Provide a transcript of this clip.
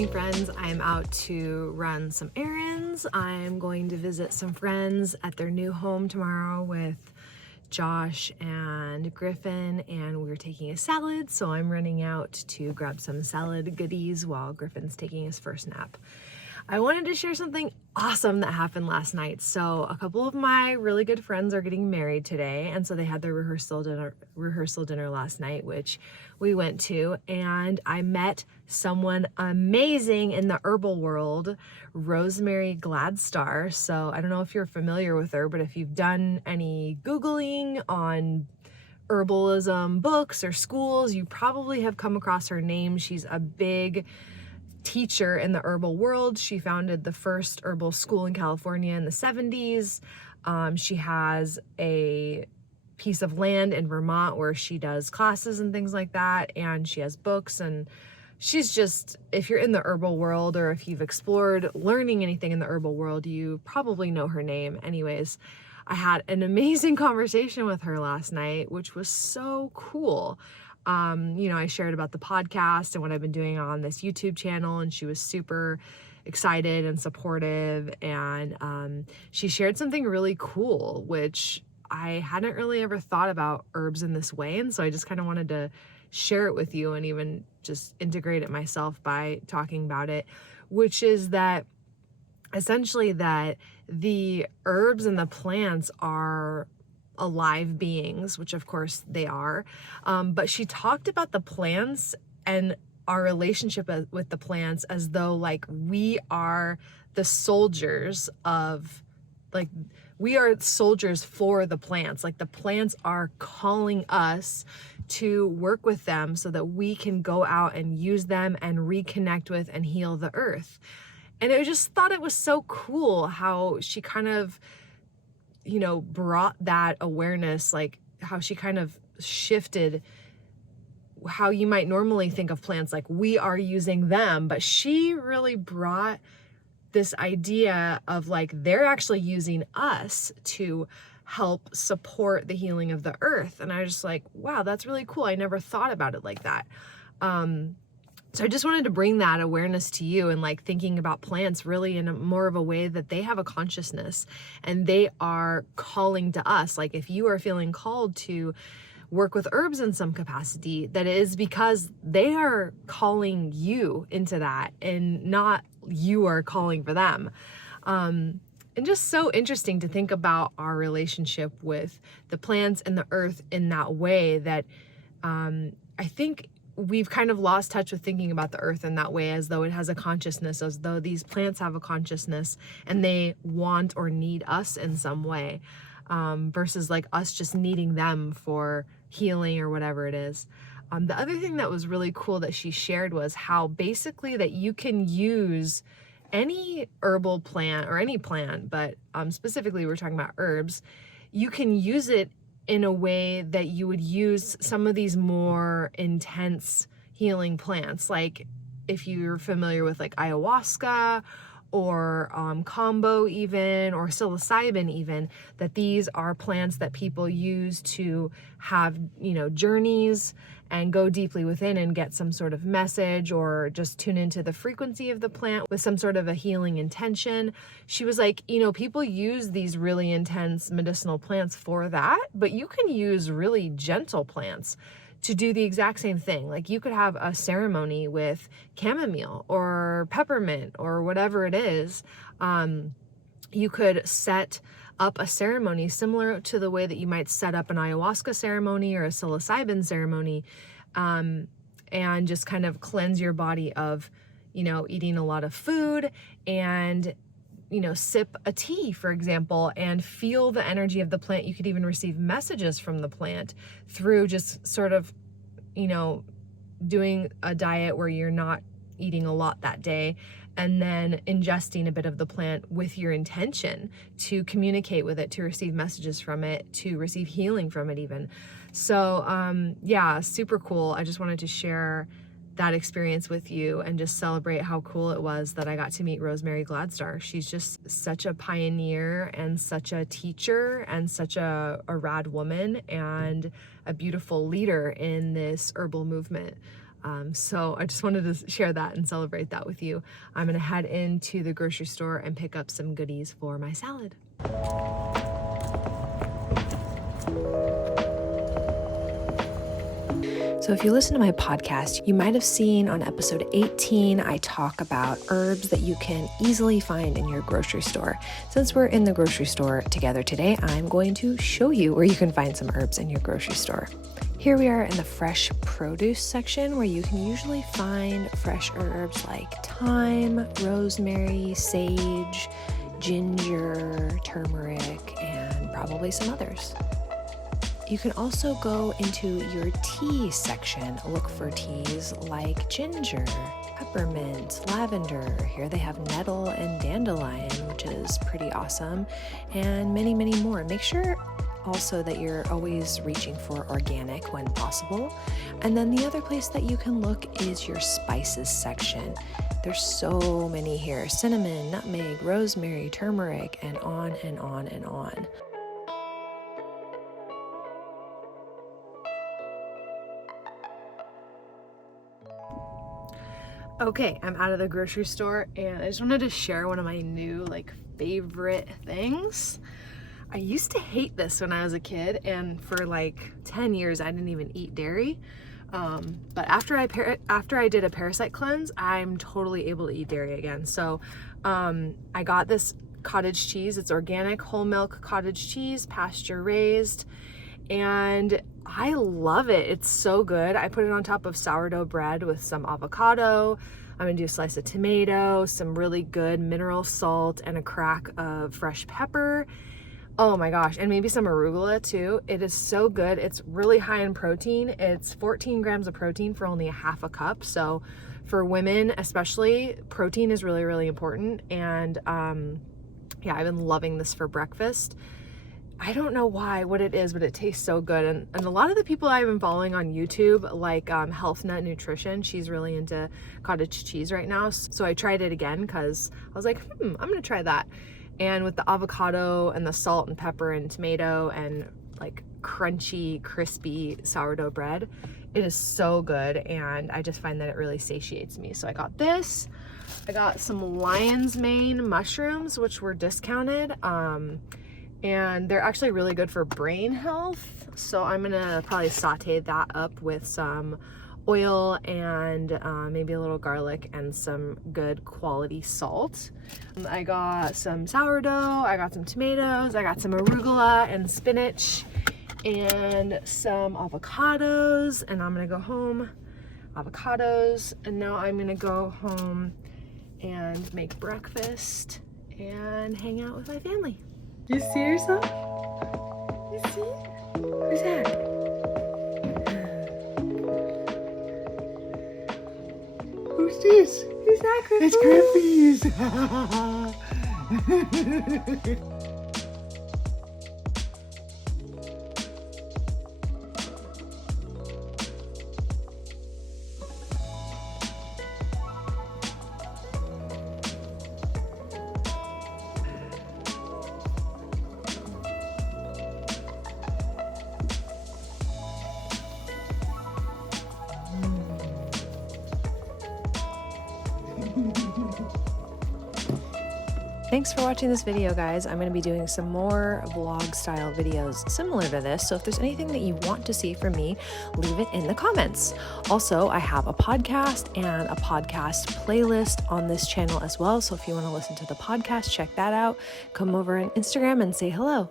morning, friends. I'm out to run some errands. I'm going to visit some friends at their new home tomorrow with Josh and Griffin, and we're taking a salad, so I'm running out to grab some salad goodies while Griffin's taking his first nap. I wanted to share something awesome that happened last night. So a couple of my really good friends are getting married today, and so they had their rehearsal dinner last night, which we went to, and I met someone amazing in the herbal world, Rosemary Gladstar. So I don't know if you're familiar with her, but if you've done any Googling on herbalism books or schools, you probably have come across her name. She's a big teacher in the herbal world. She founded the first herbal school in California in the 70s. She has a piece of land in Vermont where she does classes and things like that, and she has books, and she's just, if you're in the herbal world or if you've explored learning anything in the herbal world, you probably know her name. Anyways, I had an amazing conversation with her last night, which was so cool. I shared about the podcast and what I've been doing on this YouTube channel, and she was super excited and supportive. And she shared something really cool, which I hadn't really ever thought about herbs in this way. And so I just kind of wanted to share it with you and even just integrate it myself by talking about it, which is that essentially that the herbs and the plants are alive beings, which of course they are. But she talked about the plants and our relationship with the plants as though like we are the soldiers of, like, we are soldiers for the plants. Like the plants are calling us to work with them so that we can go out and use them and reconnect with and heal the earth. And I just thought it was so cool how she kind of, brought that awareness, like how she kind of shifted how you might normally think of plants, like we are using them, but she really brought this idea of like they're actually using us to help support the healing of the earth. And I was just like, wow, that's really cool. I never thought about it like that. So I just wanted to bring that awareness to you and like thinking about plants really in more of a way that they have a consciousness and they are calling to us. Like if you are feeling called to work with herbs in some capacity, that is because they are calling you into that and not you are calling for them. And just so interesting to think about our relationship with the plants and the earth in that way that I think we've kind of lost touch with thinking about the earth in that way, as though it has a consciousness, as though these plants have a consciousness and they want or need us in some way, versus like us just needing them for healing or whatever it is. The other thing that was really cool that she shared was how basically that you can use any herbal plant or any plant, but specifically we're talking about herbs, you can use it in a way that you would use some of these more intense healing plants. Like if you're familiar with like ayahuasca or combo even, or psilocybin even, that these are plants that people use to have, journeys and go deeply within and get some sort of message or just tune into the frequency of the plant with some sort of a healing intention. She was like, people use these really intense medicinal plants for that, but you can use really gentle plants to do the exact same thing. Like you could have a ceremony with chamomile or peppermint or whatever it is. You could set up a ceremony similar to the way that you might set up an ayahuasca ceremony or a psilocybin ceremony, and just kind of cleanse your body of, eating a lot of food and, sip a tea, for example, and feel the energy of the plant. You could even receive messages from the plant through just sort of, doing a diet where you're not eating a lot that day, and then ingesting a bit of the plant with your intention to communicate with it, to receive messages from it, to receive healing from it even. So yeah, super cool. I just wanted to share that experience with you and just celebrate how cool it was that I got to meet Rosemary Gladstar. She's just such a pioneer and such a teacher and such a rad woman and a beautiful leader in this herbal movement. So I just wanted to share that and celebrate that with you. I'm gonna head into the grocery store and pick up some goodies for my salad. So if you listen to my podcast, you might have seen on episode 18, I talk about herbs that you can easily find in your grocery store. Since we're in the grocery store together today, I'm going to show you where you can find some herbs in your grocery store. Here we are in the fresh produce section where you can usually find fresh herbs like thyme, rosemary, sage, ginger, turmeric, and probably some others. You can also go into your tea section, look for teas like ginger, peppermint, lavender. Here they have nettle and dandelion, which is pretty awesome, and many, many more. Make sure also that you're always reaching for organic when possible. And then the other place that you can look is your spices section. There's so many here: cinnamon, nutmeg, rosemary, turmeric, and on and on and on. Okay, I'm out of the grocery store and I just wanted to share one of my new favorite things. I used to hate this when I was a kid, and for 10 years I didn't even eat dairy. But after I did a parasite cleanse, I'm totally able to eat dairy again. So I got this cottage cheese. It's organic whole milk cottage cheese, pasture raised, and I love it. It's so good. I put it on top of sourdough bread with some avocado. I'm gonna do a slice of tomato, some really good mineral salt, and a crack of fresh pepper. Oh my gosh, and maybe some arugula too. It is so good. It's really high in protein. It's 14 grams of protein for only a half a cup. So for women especially, protein is really, really important. And yeah, I've been loving this for breakfast. I don't know what it is, but it tastes so good. And a lot of the people I've been following on YouTube, like Health Nut Nutrition, she's really into cottage cheese right now. So I tried it again because I was like, I'm gonna try that. And with the avocado and the salt and pepper and tomato and crunchy, crispy sourdough bread, it is so good. And I just find that it really satiates me. So I got this. I got some lion's mane mushrooms, which were discounted. And they're actually really good for brain health. So I'm gonna probably saute that up with some oil and maybe a little garlic and some good quality salt. I got some sourdough, I got some tomatoes, I got some arugula and spinach and some avocados, and I'm gonna go home, avocados, and now I'm gonna go home and make breakfast and hang out with my family. You see yourself? You see? Who's that? Who's this? Who's that, Griffey? It's Griffey's. Thanks for watching this video, guys. I'm going to be doing some more vlog style videos similar to this. So if there's anything that you want to see from me, leave it in the comments. Also, I have a podcast and a podcast playlist on this channel as well. So if you want to listen to the podcast, check that out. Come over on Instagram and say hello.